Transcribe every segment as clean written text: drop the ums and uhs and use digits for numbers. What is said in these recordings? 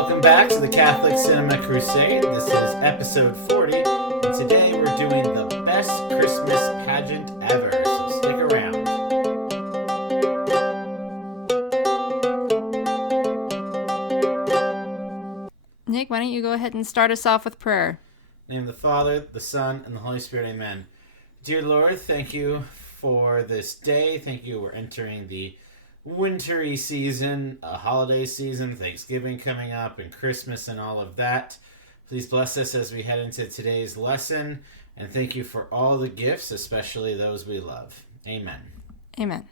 Welcome back to the Catholic Cinema Crusade. This is episode 40, and today we're doing the best Christmas pageant ever, so stick around. Nick, why don't you go ahead and start us off with prayer? In the name of the Father, the Son, and the Holy Spirit, amen. Dear Lord, thank you for this day. Thank you. We're entering the wintry season, a holiday season, Thanksgiving coming up, and Christmas and all of that. Please bless us as we head into today's lesson, and thank you for all the gifts, especially those we love. Amen. Amen.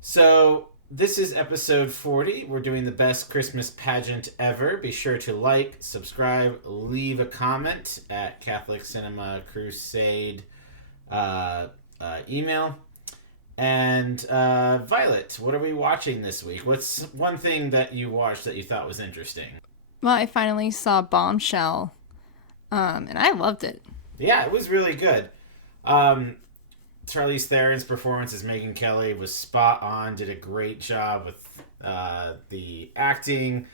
So, this is episode 40. We're doing the best Christmas pageant ever. Be sure to like, subscribe, leave a comment at Catholic Cinema Crusade email. And Violet, what are we watching this week? What's one thing that you watched that you thought was interesting? Well, I finally saw Bombshell, and I loved it. Yeah, it was really good. Charlize Theron's performance as Megyn Kelly was spot on, did a great job with the acting.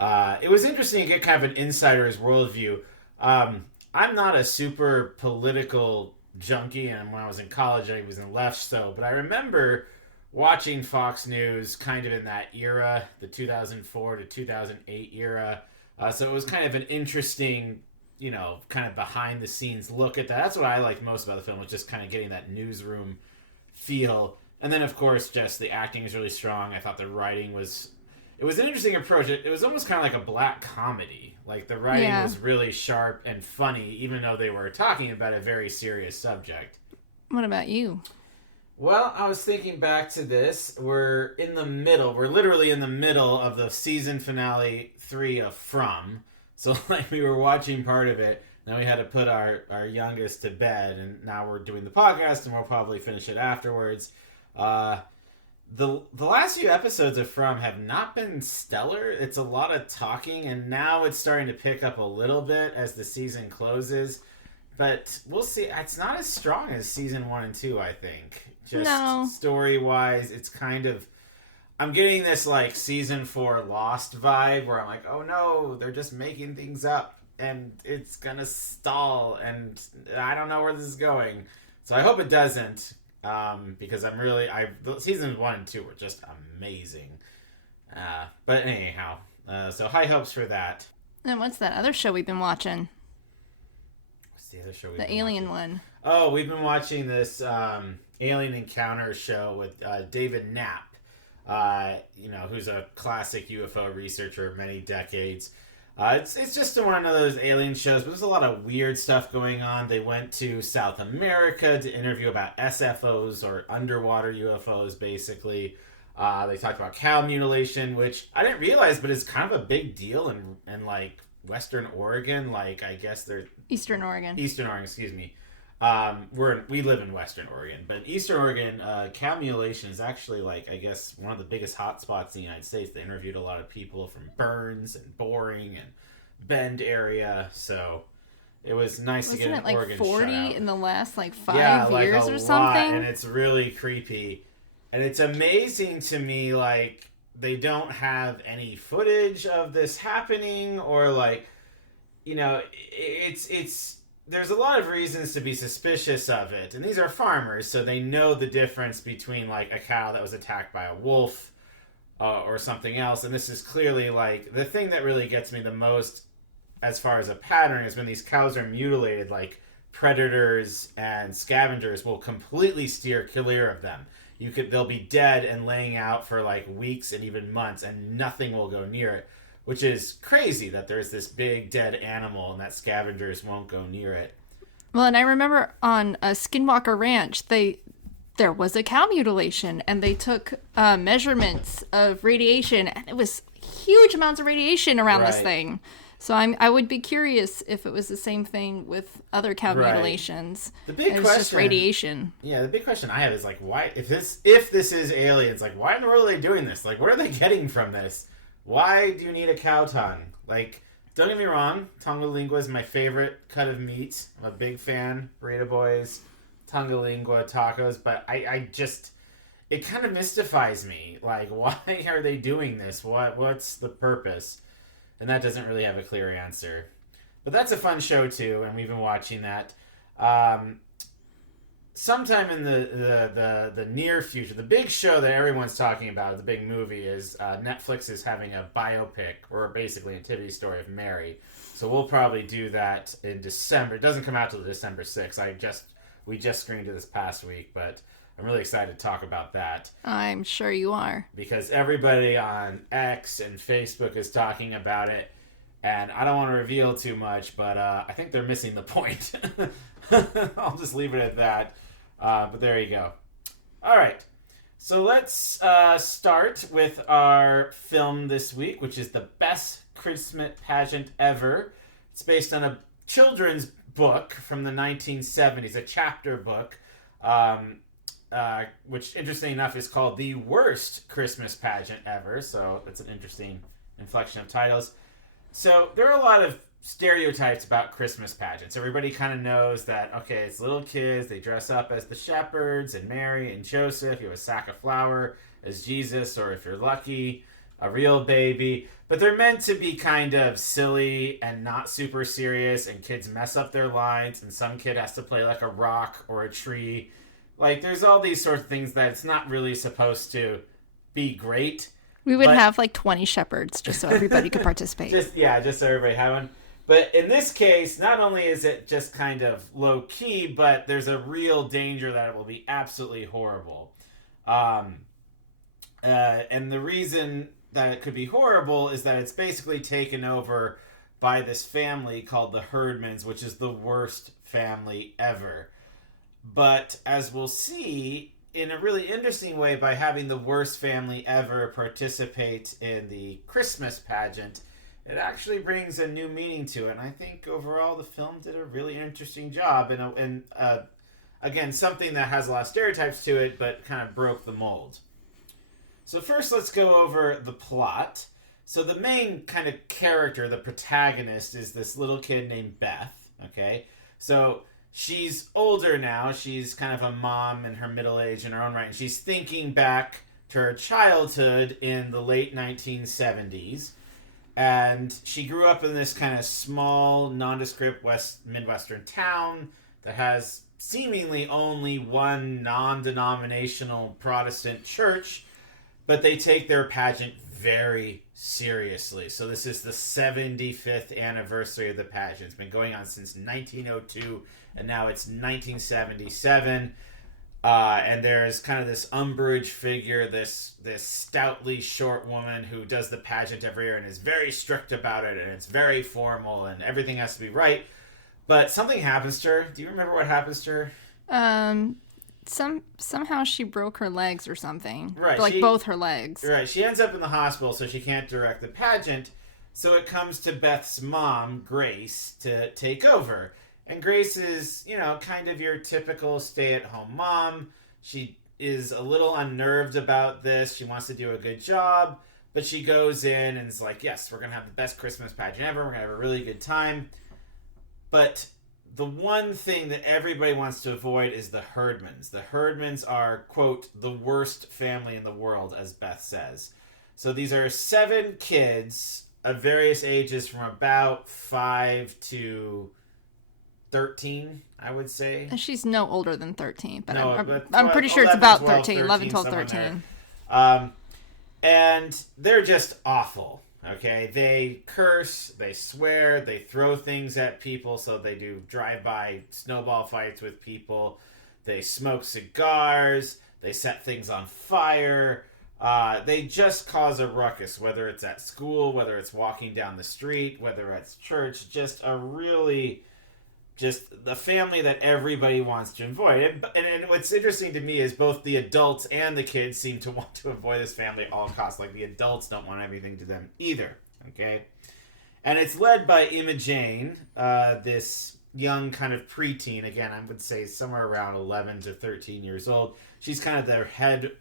It was interesting to get kind of an insider's worldview. I'm not a super political junkie, and when I was in college I was in the left, but I remember watching Fox News kind of in that era, the 2004 to 2008 era, so it was kind of an interesting, kind of behind the scenes look at that. That's what I liked most about the film, was just kind of getting that newsroom feel. And then of course just the acting is really strong. I thought the writing was an interesting approach. It was almost kind of like a black comedy. Like, the writing was really sharp and funny, even though they were talking about a very serious subject. What about you? Well, I was thinking back to this. We're literally in the middle of the season finale 3 of From. So, we were watching part of it, then we had to put our youngest to bed, and now we're doing the podcast, and we'll probably finish it afterwards. The last few episodes of From have not been stellar. It's a lot of talking, and now it's starting to pick up a little bit as the season closes. But we'll see. It's not as strong as season 1 and 2, I think. Just story-wise, it's kind of... I'm getting this, season 4 Lost vibe, where I'm like, oh no, they're just making things up, and it's gonna stall, and I don't know where this is going. So I hope it doesn't. Because seasons 1 and 2 were just amazing. But anyhow, so high hopes for that. And what's that other show we've been watching? What's the other show The alien one. Oh, we've been watching this Alien Encounter show with David Knapp, who's a classic UFO researcher of many decades. It's just one of those alien shows, but there's a lot of weird stuff going on. They went to South America to interview about SFOs, or underwater UFOs, basically. They talked about cow mutilation, which I didn't realize, but is kind of a big deal in Western Oregon. I guess they're... Eastern Oregon, excuse me. We live in Western Oregon, but in Eastern Oregon, cow mutilation is actually, I guess, one of the biggest hotspots in the United States. They interviewed a lot of people from Burns and Boring and Bend area, so it was nice to get an Oregon shout out. Wasn't it 40 in the last 5 years or something? And it's really creepy. And it's amazing to me, they don't have any footage of this happening, or it's there's a lot of reasons to be suspicious of it. And these are farmers, so they know the difference between, a cow that was attacked by a wolf or something else. And this is clearly, the thing that really gets me the most as far as a pattern is when these cows are mutilated, predators and scavengers will completely steer clear of them. They'll be dead and laying out for, weeks and even months, and nothing will go near it. Which is crazy that there's this big dead animal and that scavengers won't go near it. Well, and I remember on Skinwalker Ranch, there was a cow mutilation, and they took measurements of radiation, and it was huge amounts of radiation around this thing. So I would be curious if it was the same thing with other cow mutilations. The big question, it's just radiation. Yeah, the big question I have is why, if this is aliens, why in the world are they doing this? What are they getting from this? Why do you need a cow tongue? Don't get me wrong, tongue lingua is my favorite cut of meat. I'm a big fan. Burrito Boys, tongue lingua tacos, but I just, it kind of mystifies me. Why are they doing this? What's the purpose? and that doesn't really have a clear answer. But that's a fun show too, and we've been watching that. Sometime in the near future, the big show that everyone's talking about, the big movie, is Netflix is having a biopic, or basically a nativity story of Mary. So we'll probably do that in December. It doesn't come out till December 6th. We just screened it this past week, but I'm really excited to talk about that. I'm sure you are. Because everybody on X and Facebook is talking about it, and I don't want to reveal too much, but I think they're missing the point. I'll just leave it at that. But there you go. All right. So let's start with our film this week, which is The Best Christmas Pageant Ever. It's based on a children's book from the 1970s, a chapter book, which, interesting enough, is called The Worst Christmas Pageant Ever. So that's an interesting inflection of titles. So there are a lot of stereotypes about Christmas pageants. Everybody kind of knows that, okay, it's little kids, they dress up as the shepherds and Mary and Joseph. You have a sack of flour as Jesus, or if you're lucky, a real baby. But they're meant to be kind of silly and not super serious, and kids mess up their lines, and some kid has to play like a rock or a tree. Like, there's all these sorts of things that it's not really supposed to be great. We would have like 20 shepherds just so everybody could participate. Just so everybody had one. But in this case, not only is it just kind of low key, but there's a real danger that it will be absolutely horrible. And the reason that it could be horrible is that it's basically taken over by this family called the Herdmans, which is the worst family ever. But as we'll see, in a really interesting way, by having the worst family ever participate in the Christmas pageant, it actually brings a new meaning to it. And I think overall the film did a really interesting job. And again, something that has a lot of stereotypes to it, but kind of broke the mold. So first, let's go over the plot. So the main kind of character, the protagonist, is this little kid named Beth. Okay, so she's older now. She's kind of a mom in her middle age in her own right. And she's thinking back to her childhood in the late 1970s. And she grew up in this kind of small, nondescript Midwestern town that has seemingly only one non-denominational Protestant church, but they take their pageant very seriously. So this is the 75th anniversary of the pageant. It's been going on since 1902, and now it's 1977. And there's kind of this umbrage figure, this stoutly short woman who does the pageant every year and is very strict about it, and it's very formal, and everything has to be right. But something happens to her. Do you remember what happens to her? Somehow she broke her legs or something. Right. Like both her legs. Right. She ends up in the hospital, so she can't direct the pageant. So it comes to Beth's mom, Grace, to take over. And Grace is, kind of your typical stay-at-home mom. She is a little unnerved about this. She wants to do a good job. But she goes in and is like, yes, we're going to have the best Christmas pageant ever. We're going to have a really good time. But the one thing that everybody wants to avoid is the Herdmans. The Herdmans are, quote, the worst family in the world, as Beth says. So these are 7 kids of various ages from about 5 to 13, I would say. She's no older than 13, but no, I'm pretty sure it's about 13, 11, 12, 13. And they're just awful. Okay, they curse, they swear, they throw things at people, so they do drive-by snowball fights with people. They smoke cigars, they set things on fire. They just cause a ruckus, whether it's at school, whether it's walking down the street, whether it's church. Just the family that everybody wants to avoid. And what's interesting to me is both the adults and the kids seem to want to avoid this family at all costs. Like, the adults don't want everything to them either. Okay? And it's led by Imogen, this young kind of preteen. Again, I would say somewhere around 11 to 13 years old. She's kind of their head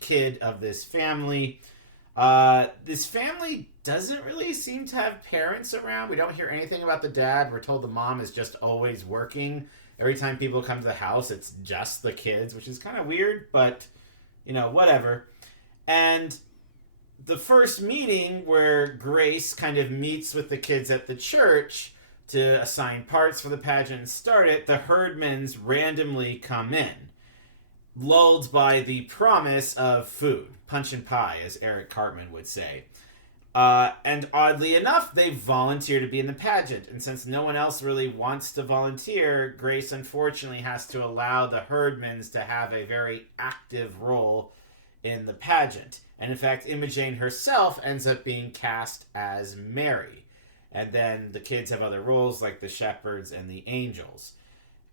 kid of this family. This family doesn't really seem to have parents around. We don't hear anything about the dad. We're told the mom is just always working. Every time people come to the house, it's just the kids, which is kind of weird, but, whatever. And the first meeting where Grace kind of meets with the kids at the church to assign parts for the pageant and start it, the Herdmans randomly come in, lulled by the promise of food, punch and pie, as Eric Cartman would say. And oddly enough, they volunteer to be in the pageant. And since no one else really wants to volunteer, Grace unfortunately has to allow the Herdmans to have a very active role in the pageant. And in fact, Imogen herself ends up being cast as Mary. And then the kids have other roles like the shepherds and the angels.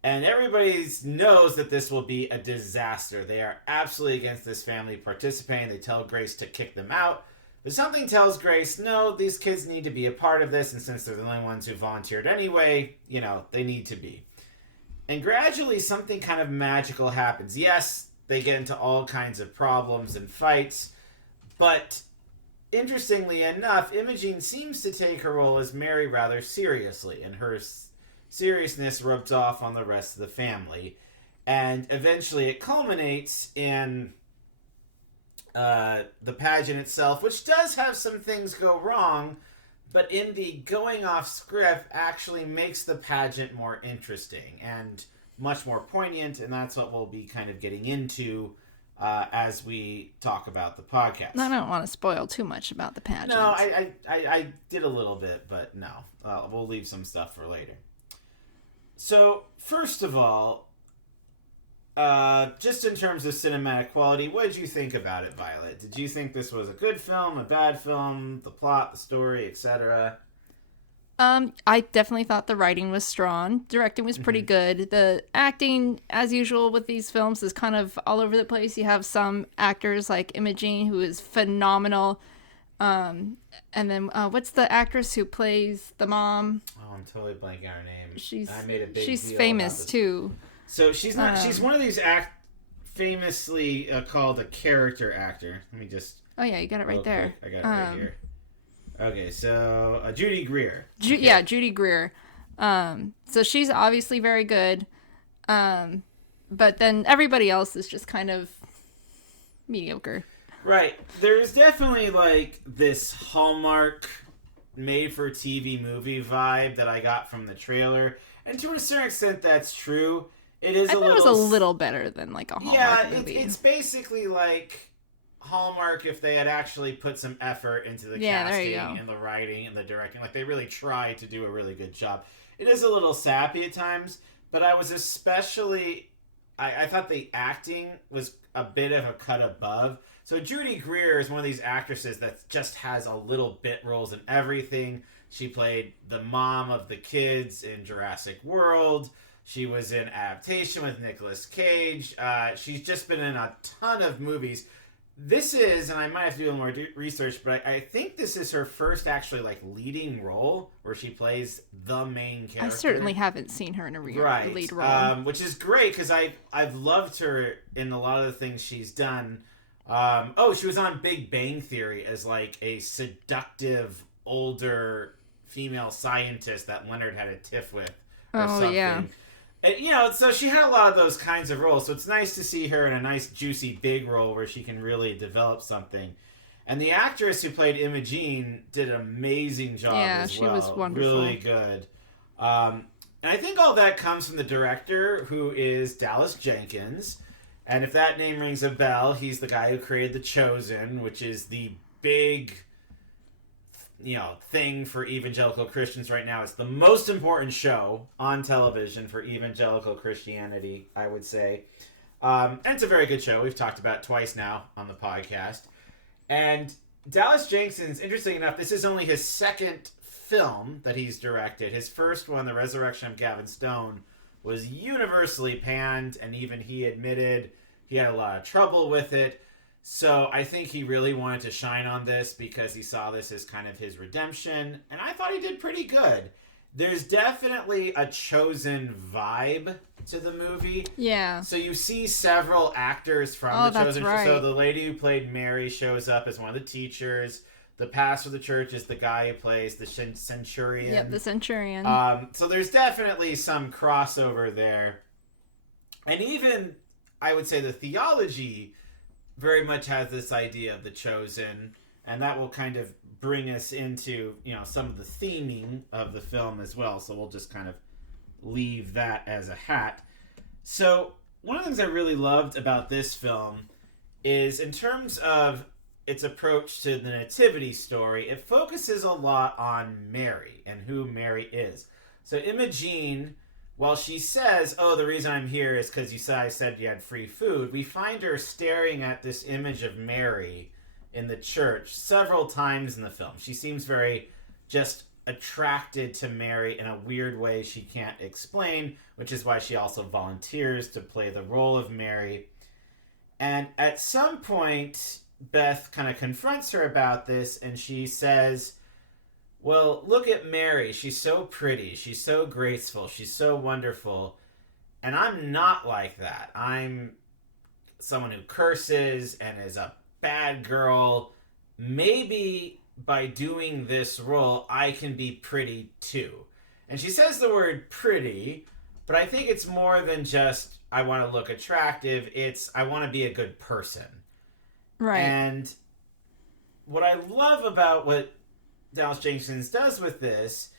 And everybody knows that this will be a disaster. They are absolutely against this family participating. They tell Grace to kick them out. But something tells Grace, no, these kids need to be a part of this, and since they're the only ones who volunteered anyway, they need to be. And gradually, something kind of magical happens. Yes, they get into all kinds of problems and fights, but interestingly enough, Imogen seems to take her role as Mary rather seriously, and her seriousness rubs off on the rest of the family. And eventually it culminates in the pageant itself, which does have some things go wrong, but in the going off script actually makes the pageant more interesting and much more poignant, and that's what we'll be kind of getting into as we talk about the podcast. I don't want to spoil too much about the pageant. No, I did a little bit, but no. We'll leave some stuff for later. So, first of all, just in terms of cinematic quality, what did you think about it, Violet? Did you think this was a good film, a bad film, the plot, the story, etc.? I definitely thought the writing was strong. Directing was pretty good. The acting, as usual with these films, is kind of all over the place. You have some actors like Imogen, who is phenomenal. And then, what's the actress who plays the mom? Oh, I'm totally blanking on her name. She's deal famous, too. So she's not. She's one of these famously called a character actor. Let me just. Oh yeah, you got it right there. Quick. I got it right here. Okay, so Judy Greer. Yeah, Judy Greer. So she's obviously very good. But then everybody else is just kind of mediocre. Right. There's definitely like this Hallmark made-for-TV movie vibe that I got from the trailer, and to a certain extent, that's true. It is. I thought it was a little better than like a Hallmark movie. It's basically like Hallmark if they had actually put some effort into the casting and the writing and the directing. Like, they really tried to do a really good job. It is a little sappy at times, but I was especially... I thought the acting was a bit of a cut above. So Judy Greer is one of these actresses that just has a little bit roles in everything. She played the mom of the kids in Jurassic World. She was in Adaptation with Nicolas Cage. She's just been in a ton of movies. This is, and I might have to do a little more research, but I think this is her first actually like leading role where she plays the main character. I certainly haven't seen her in a lead role. Which is great because I've loved her in a lot of the things she's done. She was on Big Bang Theory as like a seductive older female scientist that Leonard had a tiff with or something. Yeah. And, so she had a lot of those kinds of roles. So it's nice to see her in a nice, juicy, big role where she can really develop something. And the actress who played Imogen did an amazing job as well. Yeah, she was wonderful. Really good. And I think all that comes from the director, who is Dallas Jenkins. And if that name rings a bell, he's the guy who created The Chosen, which is the big... thing for evangelical Christians right now. It's the most important show on television for evangelical Christianity, I would say. And it's a very good show. We've talked about it twice now on the podcast. And Dallas Jenkins, interesting enough, this is only his second film that he's directed. His first one, The Resurrection of Gavin Stone, was universally panned, and even he admitted he had a lot of trouble with it. So I think he really wanted to shine on this because he saw this as kind of his redemption. And I thought he did pretty good. There's definitely a Chosen vibe to the movie. Yeah. So you see several actors from The Chosen. Right. So the lady who played Mary shows up as one of the teachers. The pastor of the church is the guy who plays the centurion. Yep, the centurion. So there's definitely some crossover there. And even, I would say, the theology... very much has this idea of The Chosen. and that will kind of bring us into, some of the theming of the film as well. So we'll just kind of leave that as a hat. So one of the things I really loved about this film is, in terms of its approach to the nativity story, it focuses a lot on Mary and who Mary is. So Imogene, while she says, "Oh, the reason I'm here is because I said you had free food," we find her staring at this image of Mary in the church several times in the film. She seems very just attracted to Mary in a weird way she can't explain, which is why she also volunteers to play the role of Mary. And at some point, Beth kind of confronts her about this, and she says, "Well, look at Mary. She's so pretty. She's so graceful. She's so wonderful. And I'm not like that. I'm someone who curses and is a bad girl. Maybe by doing this role, I can be pretty too." And she says the word pretty, but I think it's more than just, I want to look attractive. It's, I want to be a good person. Right. And what I love about what Dallas Jenkins does with this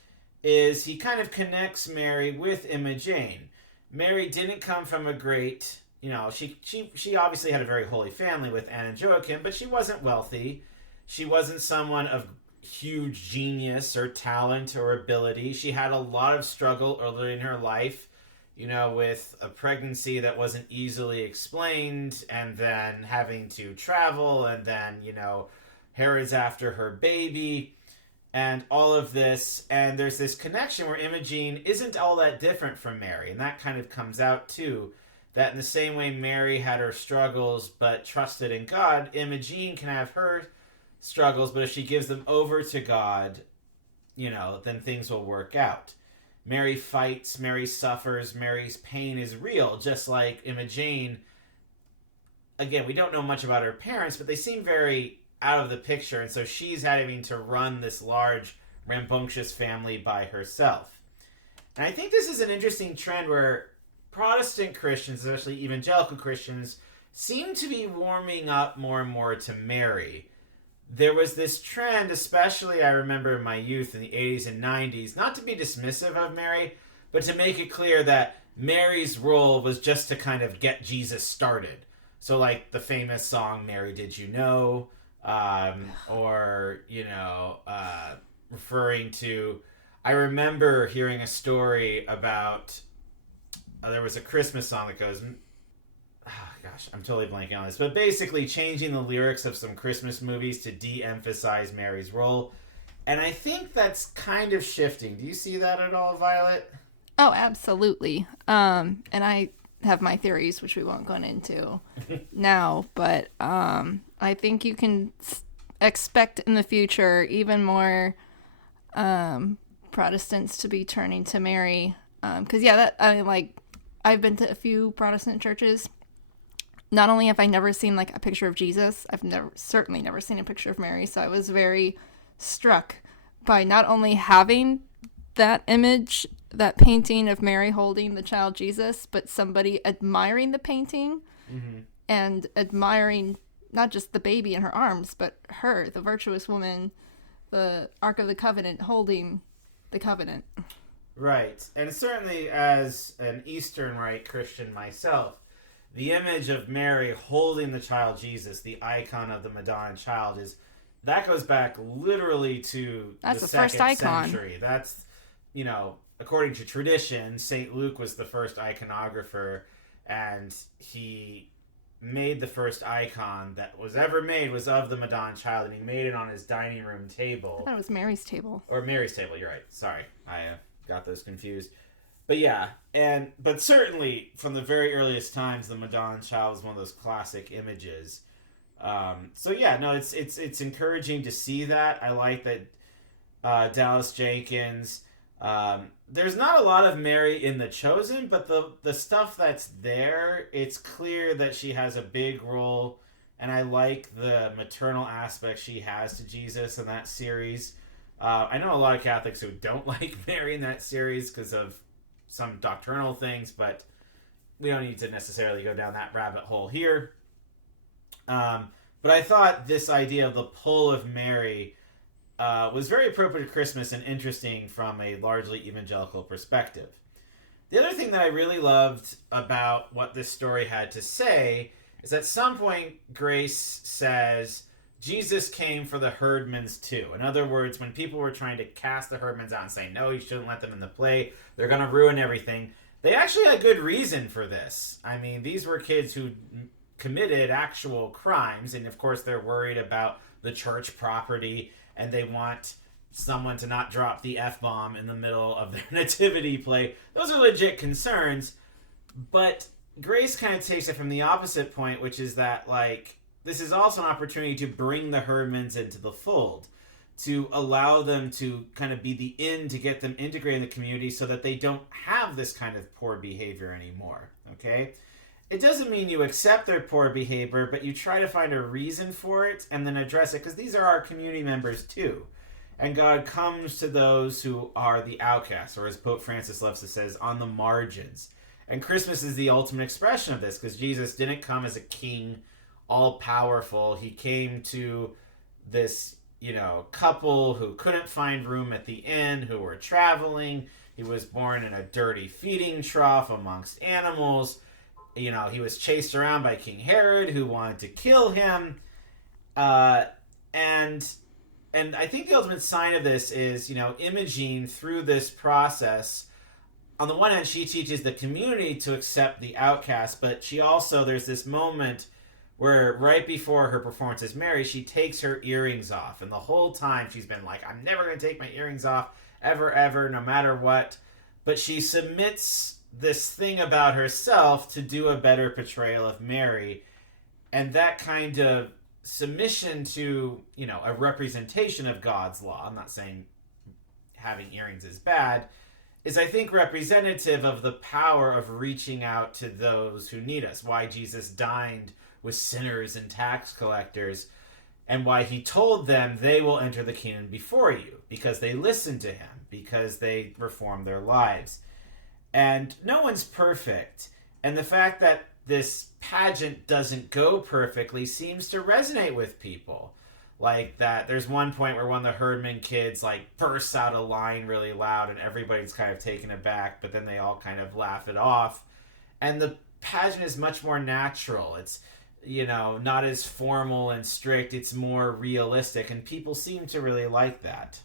is he kind of connects Mary with Imogene. Mary didn't come from a great, she obviously had a very holy family with Anne and Joachim, but she wasn't wealthy. She wasn't someone of huge genius or talent or ability. She had a lot of struggle early in her life, with a pregnancy that wasn't easily explained, and then having to travel, and then, Herod's after her baby, and all of this. And there's this connection where Imogene isn't all that different from Mary, and that kind of comes out too, that in the same way Mary had her struggles but trusted in God, Imogene can have her struggles, but if she gives them over to God, then things will work out. Mary fights, Mary suffers, Mary's pain is real, just like Imogene. Again, we don't know much about her parents, but they seem very out of the picture, and so she's having to run this large, rambunctious family by herself. And I think this is an interesting trend where Protestant Christians, especially evangelical Christians, seem to be warming up more and more to Mary. There was this trend, especially I remember in my youth in the 80s and 90s, not to be dismissive of Mary, but to make it clear that Mary's role was just to kind of get Jesus started. So like the famous song, "Mary, Did You Know?" Or, referring to, I remember hearing a story about, there was a Christmas song that goes, gosh, I'm totally blanking on this, but basically changing the lyrics of some Christmas movies to de-emphasize Mary's role. And I think that's kind of shifting. Do you see that at all, Violet? Oh, absolutely. And I have my theories, which we won't go into now, but I think you can expect in the future even more Protestants to be turning to Mary. Because, I've been to a few Protestant churches. Not only have I never seen like a picture of Jesus, I've certainly never seen a picture of Mary. So I was very struck by not only having that image, that painting of Mary holding the child Jesus, but somebody admiring the painting and admiring not just the baby in her arms, but her, the virtuous woman, the Ark of the Covenant, holding the covenant. Right. And certainly as an Eastern Rite Christian myself, the image of Mary holding the child Jesus, the icon of the Madonna child, that goes back literally to the first second icon. century. That's, according to tradition, St. Luke was the first iconographer, and he made the first icon that was ever made was of the Madonna child, and he made it on his dining room table. I thought it was Mary's table. Or Mary's table, you're right. Sorry, I got those confused. But yeah, but certainly from the very earliest times, the Madonna child is one of those classic images. It's encouraging to see that. I like that Dallas Jenkins. There's not a lot of Mary in The Chosen, but the stuff that's there, it's clear that she has a big role, and I like the maternal aspect she has to Jesus in that series. I know a lot of Catholics who don't like Mary in that series because of some doctrinal things, but we don't need to necessarily go down that rabbit hole here. But I thought this idea of the pull of Mary was very appropriate to Christmas and interesting from a largely evangelical perspective. The other thing that I really loved about what this story had to say is at some point Grace says Jesus came for the herdmans too. In other words, when people were trying to cast the herdmans out and say, no, you shouldn't let them in the play, they're going to ruin everything, they actually had good reason for this. I mean, these were kids who committed actual crimes, and of course they're worried about the church property, and they want someone to not drop the F-bomb in the middle of their nativity play. Those are legit concerns, but Grace kind of takes it from the opposite point, which is that, like, this is also an opportunity to bring the herdmans into the fold, to allow them to kind of be the in to get them integrated in the community so that they don't have this kind of poor behavior anymore, okay? It doesn't mean you accept their poor behavior, but you try to find a reason for it and then address it, because these are our community members too. And God comes to those who are the outcasts, or as Pope Francis loves to say, on the margins. And Christmas is the ultimate expression of this, because Jesus didn't come as a king, all-powerful. He came to this, couple who couldn't find room at the inn, who were traveling. He was born in a dirty feeding trough amongst animals. He was chased around by King Herod, who wanted to kill him. And I think the ultimate sign of this is, Imogene, through this process, on the one hand, she teaches the community to accept the outcast, but she also, there's this moment where right before her performance as Mary, she takes her earrings off. And the whole time she's been like, I'm never going to take my earrings off, ever, no matter what. But she submits this thing about herself to do a better portrayal of Mary. And that kind of submission to, a representation of God's law, I'm not saying having earrings is bad, is I think representative of the power of reaching out to those who need us. Why Jesus dined with sinners and tax collectors, and why he told them they will enter the kingdom before you, because they listened to him, because they reformed their lives. And no one's perfect. And the fact that this pageant doesn't go perfectly seems to resonate with people. Like that, there's one point where one of the herdman kids bursts out a line really loud and everybody's kind of taken aback, but then they all kind of laugh it off. And the pageant is much more natural. It's, not as formal and strict. It's more realistic, and people seem to really like that.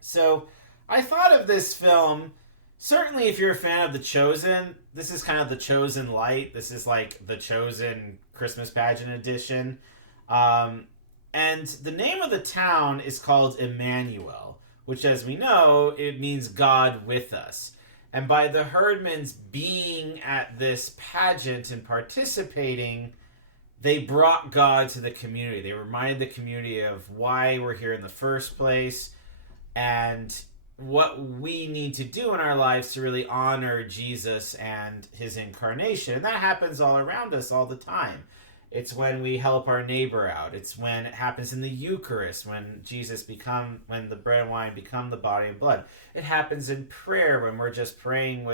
So I thought of this film, certainly if you're a fan of The Chosen, this is kind of The Chosen Light. This is like The Chosen Christmas Pageant edition. And the name of the town is called Emmanuel, which, as we know, it means God with us. And by the herdmans being at this pageant and participating, they brought God to the community. They reminded the community of why we're here in the first place and what we need to do in our lives to really honor Jesus and his incarnation. And that happens all around us all the time. It's when we help our neighbor out. It's when it happens in the Eucharist, when when the bread and wine become the body and blood. It happens in prayer when we're just praying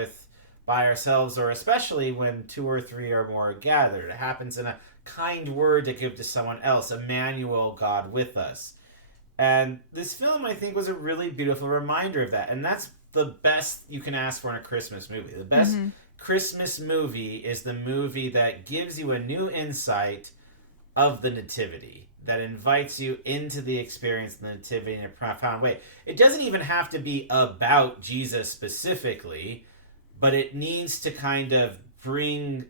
by ourselves, or especially when 2 or 3 or more are gathered. It happens in a kind word to give to someone else. Emmanuel, God with us. And this film, I think, was a really beautiful reminder of that. And that's the best you can ask for in a Christmas movie. The best Christmas movie is the movie that gives you a new insight of the Nativity, that invites you into the experience of the Nativity in a profound way. It doesn't even have to be about Jesus specifically, but it needs to kind of bring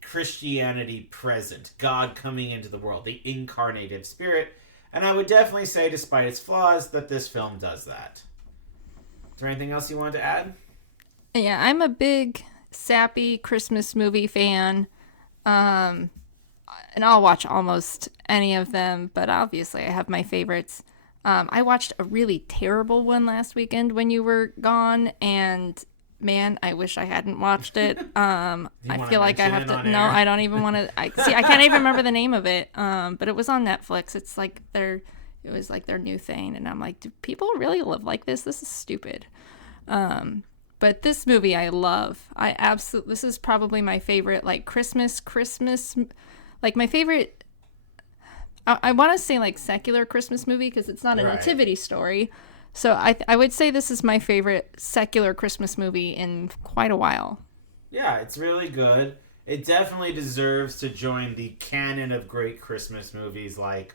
Christianity present, God coming into the world, the incarnative spirit. And I would definitely say, despite its flaws, that this film does that. Is there anything else you wanted to add? Yeah, I'm a big sappy Christmas movie fan. And I'll watch almost any of them, but obviously I have my favorites. I watched a really terrible one last weekend when you were gone, and man, I wish I hadn't watched it. I feel like I have to. No, I don't even want to. I can't even remember the name of it. But it was on Netflix. It was like their new thing, and I'm like, do people really live like this? This is stupid. But this movie I love. This is probably my favorite Christmas like my favorite, I want to say like secular Christmas movie because it's not a nativity story. So I would say this is my favorite secular Christmas movie in quite a while. Yeah, it's really good. It definitely deserves to join the canon of great Christmas movies like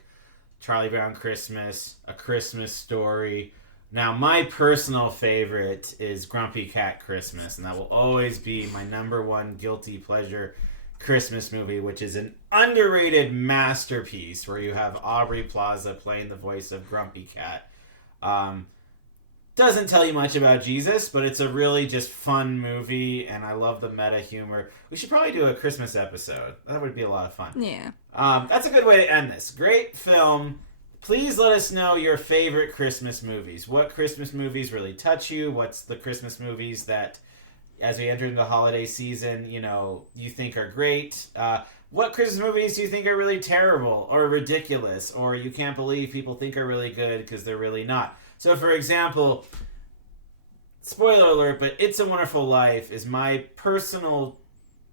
Charlie Brown Christmas, A Christmas Story. Now, my personal favorite is Grumpy Cat Christmas, and that will always be my number one guilty pleasure Christmas movie, which is an underrated masterpiece where you have Aubrey Plaza playing the voice of Grumpy Cat. Doesn't tell you much about Jesus, but it's a really just fun movie, and I love the meta humor. We should probably do a Christmas episode. That would be a lot of fun. Yeah. That's a good way to end this. Great film. Please let us know your favorite Christmas movies. What Christmas movies really touch you? What's the Christmas movies that, as we enter into the holiday season, you think are great? What Christmas movies do you think are really terrible or ridiculous or you can't believe people think are really good because they're really not? So, for example, spoiler alert, but It's a Wonderful Life is my personal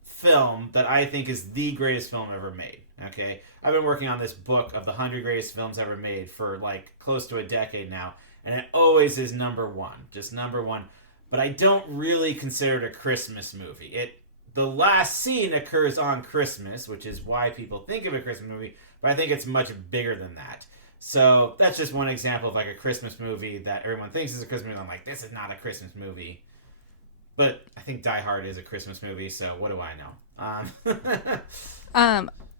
film that I think is the greatest film ever made. Okay? I've been working on this book of the 100 greatest films ever made for like close to a decade now, and it always is number one, just number one. But I don't really consider it a Christmas movie. The last scene occurs on Christmas, which is why people think of a Christmas movie, but I think it's much bigger than that. So that's just one example of like a Christmas movie that everyone thinks is a Christmas movie. I'm like, this is not a Christmas movie. But I think Die Hard is a Christmas movie, so what do I know?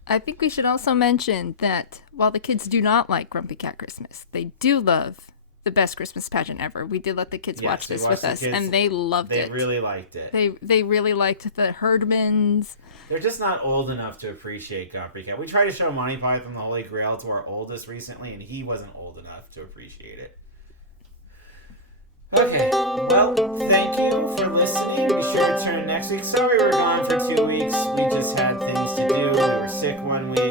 I think we should also mention that while the kids do not like Grumpy Cat Christmas, they do love The Best Christmas Pageant Ever. We did let the kids watch this with us, and they loved it. They really liked it. They really liked the Herdmans. They're just not old enough to appreciate Grumpy Cat. We tried to show Monty Python the Holy Grail to our oldest recently, and he wasn't old enough to appreciate it. Okay, well, thank you for listening. Be sure to tune in next week. Sorry we were gone for 2 weeks. We just had things to do. We were sick one week.